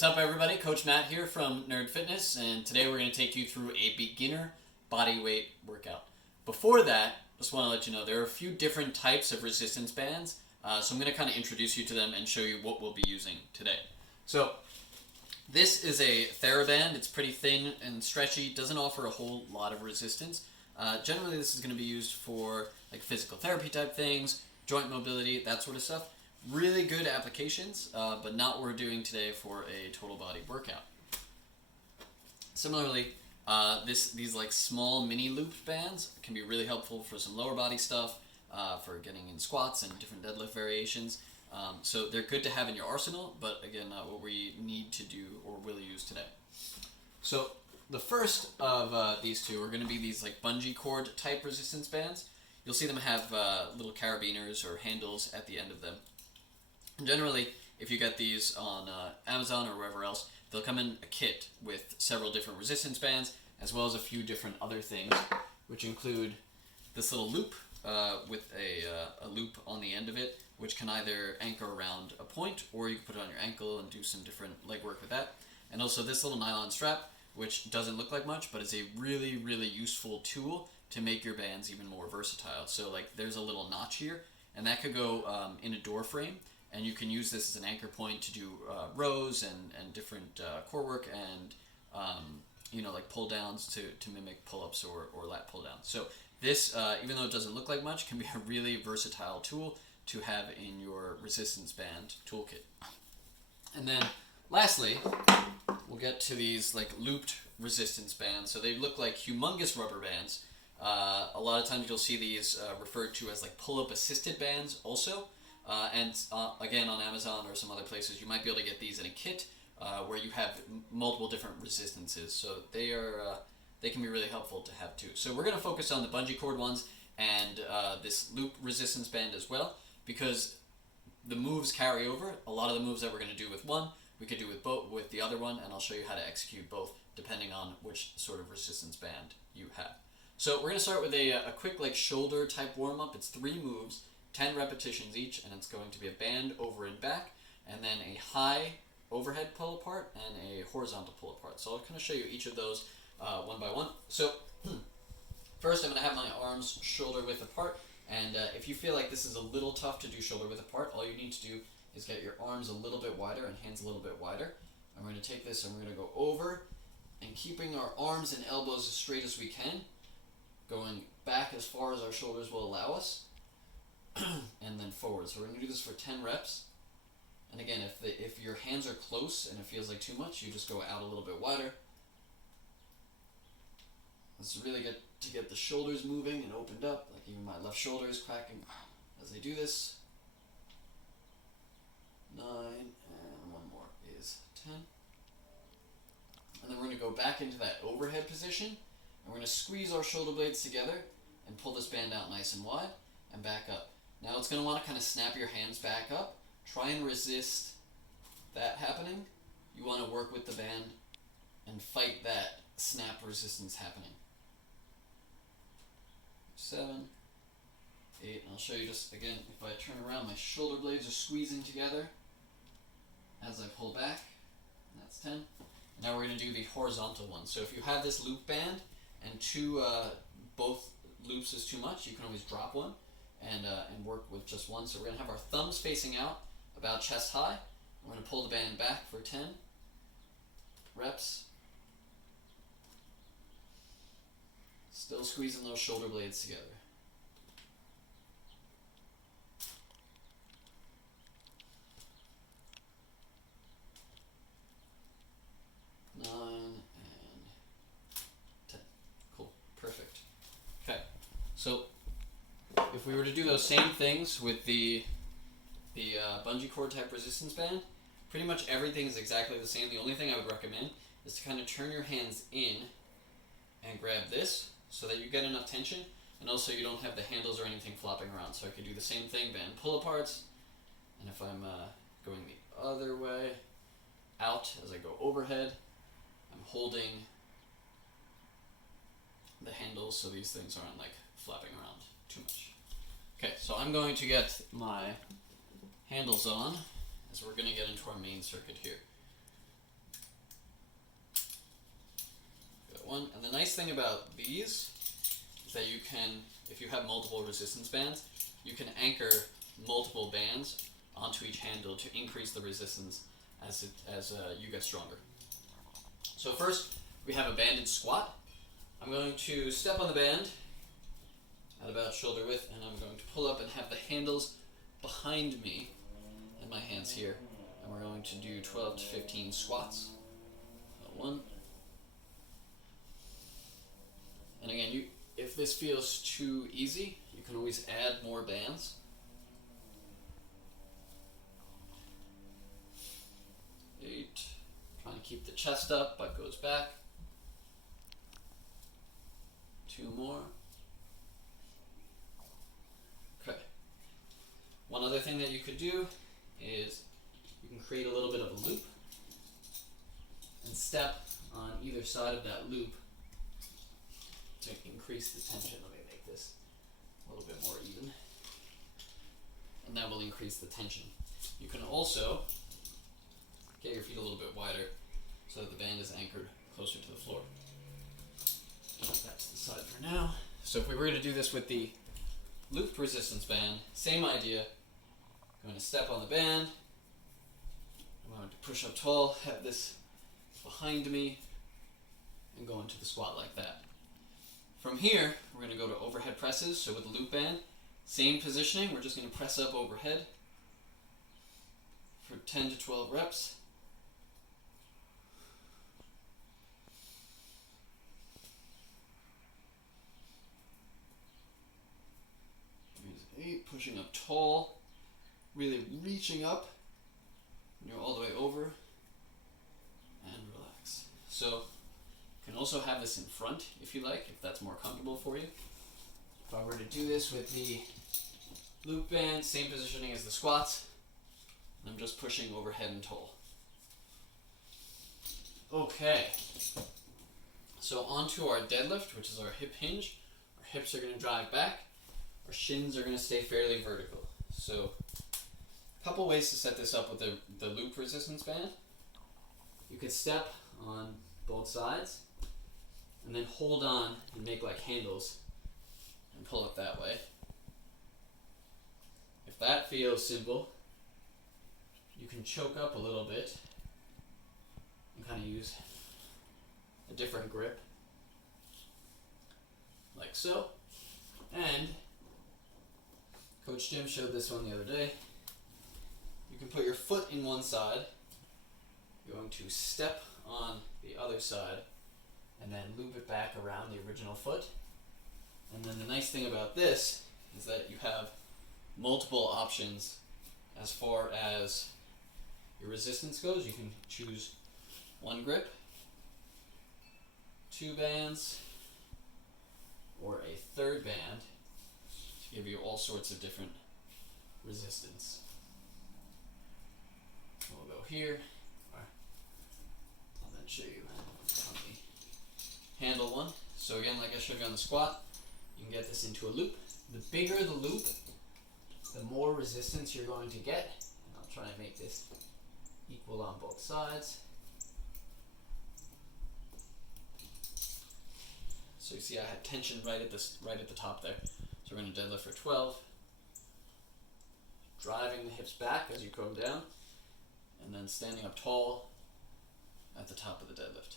What's up, everybody? Coach Matt here from Nerd Fitness, and today we're going to take you through a beginner body weight workout. Before that, just want to let you know there are a few different types of resistance bands, so I'm going to kind of introduce you to them and show you what we'll be using today. So this is a TheraBand. It's pretty thin and stretchy, doesn't offer a whole lot of resistance. Generally, this is going to be used for like physical therapy type things, joint mobility, that sort of stuff. Really good applications, but not what we're doing today for a total body workout. Similarly, these like small mini looped bands can be really helpful for some lower body stuff, for getting in squats and different deadlift variations. So they're good to have in your arsenal, but again, not what we need to do or will use today. So the first of these two are going to be these like bungee cord type resistance bands. You'll see them have little carabiners or handles at the end of them. Generally, if you get these on Amazon or wherever else, they'll come in a kit with several different resistance bands, as well as a few different other things, which include this little loop with a loop on the end of it, which can either anchor around a point, or you can put it on your ankle and do some different leg work with that. And also this little nylon strap, which doesn't look like much, but is a really, really useful tool to make your bands even more versatile. So like there's a little notch here, and that could go in a door frame. And you can use this as an anchor point to do rows and different core work and like pull downs to mimic pull-ups or lat pull downs. So this, even though it doesn't look like much, can be a really versatile tool to have in your resistance band toolkit. And then lastly, we'll get to these like looped resistance bands. So they look like humongous rubber bands. A lot of times you'll see these referred to as like pull-up assisted bands also. And again, on Amazon or some other places, you might be able to get these in a kit where you have multiple different resistances. So they can be really helpful to have too. So we're going to focus on the bungee cord ones and this loop resistance band as well, because the moves carry over. A lot of the moves that we're going to do with one, we could do with the other one, and I'll show you how to execute both depending on which sort of resistance band you have. So we're going to start with a quick like shoulder type warm up. It's 3 moves. 10 repetitions each, and it's going to be a band over and back, and then a high overhead pull apart and a horizontal pull apart. So I'll kind of show you each of those one by one. So first I'm going to have my arms shoulder width apart, and if you feel like this is a little tough to do shoulder width apart, all you need to do is get your arms a little bit wider and hands a little bit wider. I'm going to take this and we're going to go over, and keeping our arms and elbows as straight as we can, going back as far as our shoulders will allow us, and then forward. So we're going to do this for 10 reps. And again, if your hands are close and it feels like too much, you just go out a little bit wider. Let's really get the shoulders moving and opened up. Like even my left shoulder is cracking as I do this. 9, and one more is 10. And then we're going to go back into that overhead position, and we're going to squeeze our shoulder blades together and pull this band out nice and wide and back up. Now it's going to want to kind of snap your hands back up. Try and resist that happening. You want to work with the band and fight that snap resistance happening. 7, 8, and I'll show you just again, if I turn around, my shoulder blades are squeezing together as I pull back, and that's 10. Now we're going to do the horizontal one. So if you have this loop band and both loops is too much, you can always drop one and work with just one. So we're going to have our thumbs facing out about chest high. We're going to pull the band back for 10 reps. Still squeezing those shoulder blades together. 9 and 10. Cool. Perfect. Okay. So if we were to do those same things with the bungee cord type resistance band, pretty much everything is exactly the same. The only thing I would recommend is to kind of turn your hands in and grab this so that you get enough tension, and also you don't have the handles or anything flopping around. So I could do the same thing, band pull aparts, and if I'm going the other way out as I go overhead, I'm holding the handles so these things aren't like flapping around too much. Okay, so I'm going to get my handles on as we're going to get into our main circuit here. one. And the nice thing about these is that you can, if you have multiple resistance bands, you can anchor multiple bands onto each handle to increase the resistance as you get stronger. So first, we have a banded squat. I'm going to step on the band at about shoulder width, and I'm going to pull up and have the handles behind me and my hands here. And we're going to do 12 to 15 squats. So 1. And again, if this feels too easy, you can always add more bands. 8. Trying to keep the chest up, but goes back. 2 more. Okay. One other thing that you could do is you can create a little bit of a loop and step on either side of that loop to increase the tension. Let me make this a little bit more even. And that will increase the tension. You can also get your feet a little bit wider so that the band is anchored closer to the floor. That's the side for now. So if we were going to do this with the looped resistance band, same idea. I'm going to step on the band. I'm going to push up tall, have this behind me, and go into the squat like that. From here, we're going to go to overhead presses. So with the loop band, same positioning. We're just going to press up overhead for 10 to 12 reps. Here's 8, pushing up tall, really reaching up. You're all the way over, and relax. So you can also have this in front if you like, if that's more comfortable for you. If I were to do this with the loop band, same positioning as the squats, I'm just pushing overhead and tall. Okay, so onto our deadlift, which is our hip hinge. Our hips are going to drive back, our shins are going to stay fairly vertical. So a couple ways to set this up with the loop resistance band. You could step on both sides and then hold on and make like handles and pull it that way. If that feels simple, you can choke up a little bit and kind of use a different grip, like so. And Coach Jim showed this one the other day. You can put your foot in one side, you're going to step on the other side, and then loop it back around the original foot. And then the nice thing about this is that you have multiple options as far as your resistance goes. You can choose one grip, 2 bands, or a third band to give you all sorts of different resistance. We'll go here. I'll then show you on the handle one. So again, like I showed you on the squat, you can get this into a loop. The bigger the loop, the more resistance you're going to get. And I'll try and make this equal on both sides. So you see I had tension right at the top there. So we're going to deadlift for 12. Driving the hips back as you come down, and then standing up tall at the top of the deadlift.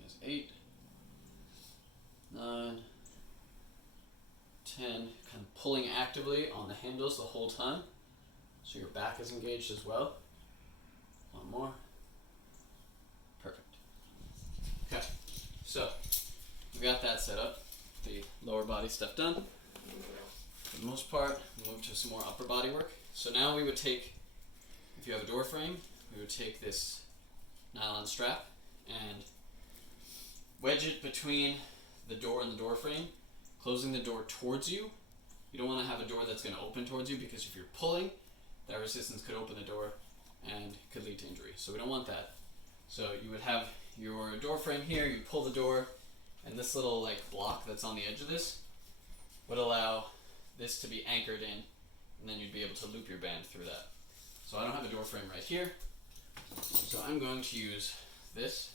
Here's 8, 9, 10, kind of pulling actively on the handles the whole time, so your back is engaged as well. One more. Perfect. Okay, so we got that set up, the lower body stuff done. For the most part, we'll move to some more upper body work. So now we would take, if you have a door frame, we would take this nylon strap and wedge it between the door and the door frame, closing the door towards you. You don't want to have a door that's going to open towards you, because if you're pulling, that resistance could open the door and could lead to injury. So we don't want that. So you would have your door frame here, you pull the door, and this little like block that's on the edge of this would allow this to be anchored in, and then you'd be able to loop your band through that. So I don't have a door frame right here, so I'm going to use this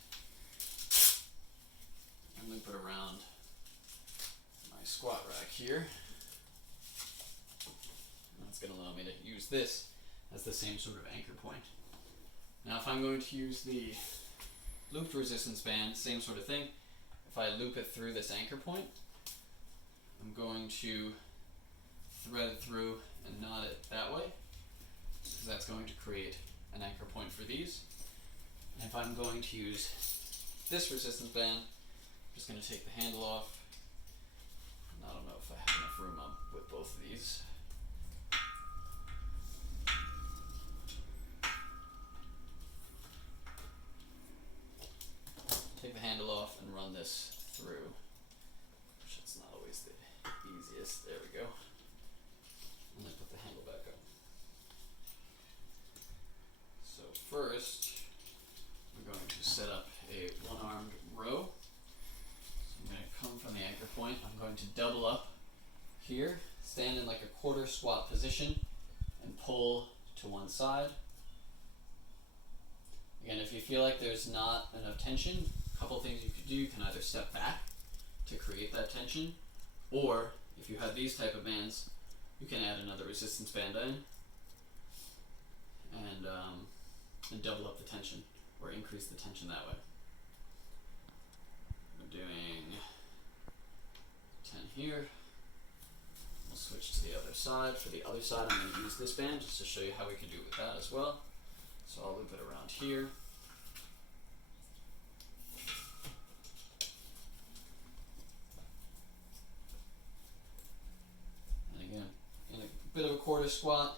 and loop it around my squat rack here. And that's going to allow me to use this as the same sort of anchor point. Now if I'm going to use the looped resistance band, same sort of thing. If I loop it through this anchor point, I'm going to thread it through and knot it that way, because that's going to create an anchor point for these. And if I'm going to use this resistance band, I'm just going to take the handle off. And I don't know if I have enough room with both of these. Take the handle off and run this through, which it's not always the easiest. There we go. And then put the handle back up. So first, we're going to set up a one-armed row. So I'm going to come from the anchor point. I'm going to double up here, stand in like a quarter squat position, and pull to one side. Again, if you feel like there's not enough tension, a couple things you could do. You can either step back to create that tension, or if you have these type of bands, you can add another resistance band in and double up the tension or increase the tension that way. We're doing 10 here. We'll switch to the other side. For the other side, I'm going to use this band just to show you how we can do it with that as well. So I'll loop it around here. And again, in a bit of a quarter squat,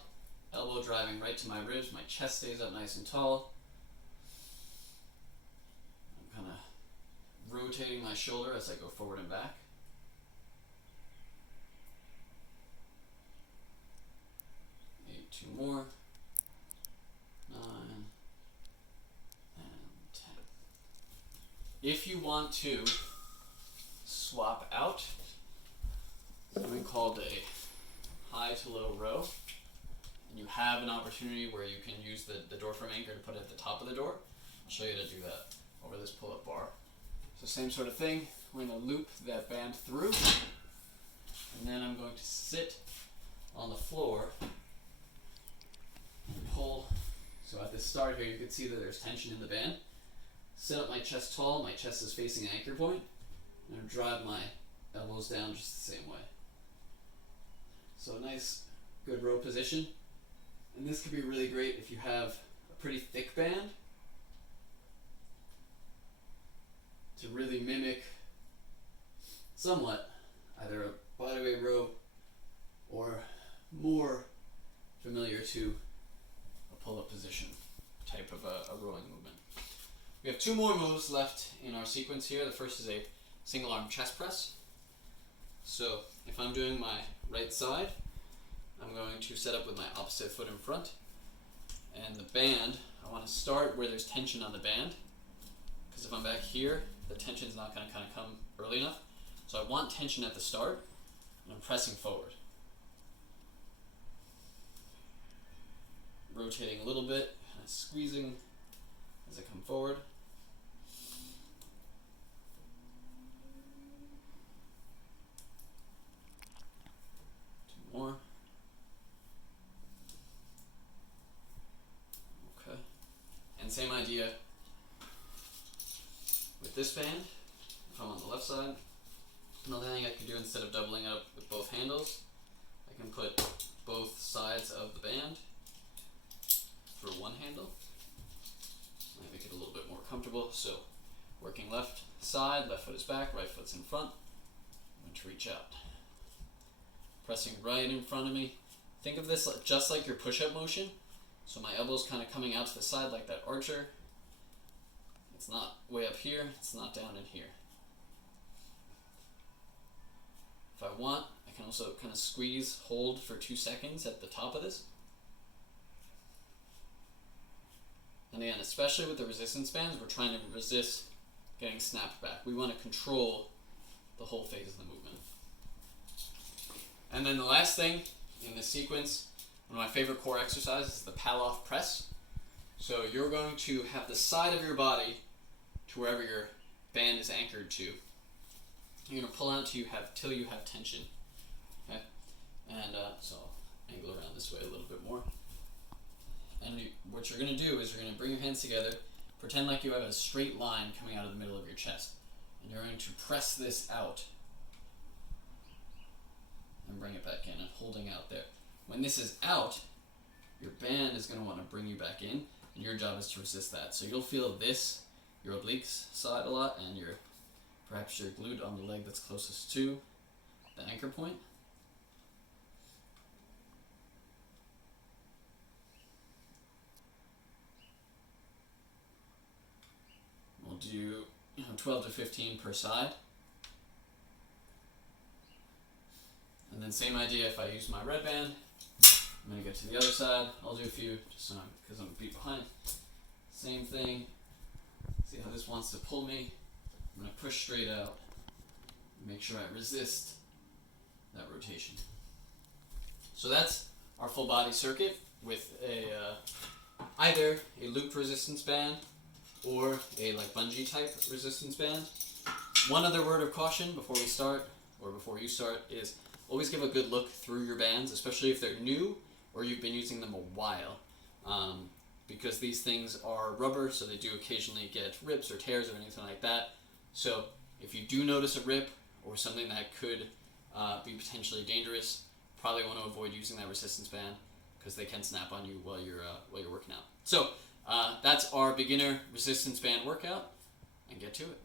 elbow driving right to my ribs, my chest stays up nice and tall. I'm kind of rotating my shoulder as I go forward and back. 8, 2 more. 9 and 10. If you want to swap out something called a high to low row, and you have an opportunity where you can use the door frame anchor to put it at the top of the door, I'll show you how to do that over this pull-up bar. So same sort of thing, we're going to loop that band through, and then I'm going to sit on the floor and pull. So at the start here, you can see that there's tension in the band. Sit up my chest tall, my chest is facing an anchor point, and I'll drive my elbows down just the same way. So a nice, good row position. And this could be really great if you have a pretty thick band to really mimic somewhat either a bodyweight row or more familiar to a pull-up position type of a rowing movement. We have 2 more moves left in our sequence here. The first is a single arm chest press. So if I'm doing my right side, I'm going to set up with my opposite foot in front. And the band, I want to start where there's tension on the band, because if I'm back here, the tension's not going to kind of come early enough. So I want tension at the start, and I'm pressing forward. Rotating a little bit, kind of squeezing as I come forward. Two more. Okay. And same idea with this band. If I'm on the left side, another thing I can do instead of doubling up with both handles, I can put both sides of the band through one handle. Might make it a little bit more comfortable. So working left side, left foot is back, right foot's in front. I'm going to reach out. Pressing right in front of me. Think of this just like your push-up motion. So my elbow's kind of coming out to the side like that archer. It's not way up here, it's not down in here. If I want, I can also kind of squeeze, hold for 2 seconds at the top of this. And again, especially with the resistance bands, we're trying to resist getting snapped back. We want to control the whole phase of the movement. And then the last thing in this sequence, one of my favorite core exercises is the Pallof press. So you're going to have the side of your body to wherever your band is anchored to. You're going to pull out till you have tension. Okay? And so I'll angle around this way a little bit more. And what you're going to do is you're going to bring your hands together, pretend like you have a straight line coming out of the middle of your chest. And you're going to press this out. And bring it back in and holding out there. When this is out, your band is going to want to bring you back in, and your job is to resist that. So you'll feel this, your obliques side a lot, and perhaps your glute on the leg that's closest to the anchor point. We'll do 12 to 15 per side. And then same idea if I use my red band. I'm going to get to the other side. I'll do a few just so because I'm a beat behind. Same thing. See how this wants to pull me? I'm going to push straight out. Make sure I resist that rotation. So that's our full body circuit with either a looped resistance band or a like bungee type resistance band. One other word of caution before we start, or before you start, is always give a good look through your bands, especially if they're new or you've been using them a while. Because these things are rubber, so they do occasionally get rips or tears or anything like that. So if you do notice a rip or something that could be potentially dangerous, probably want to avoid using that resistance band because they can snap on you while you're working out. So that's our beginner resistance band workout, and get to it.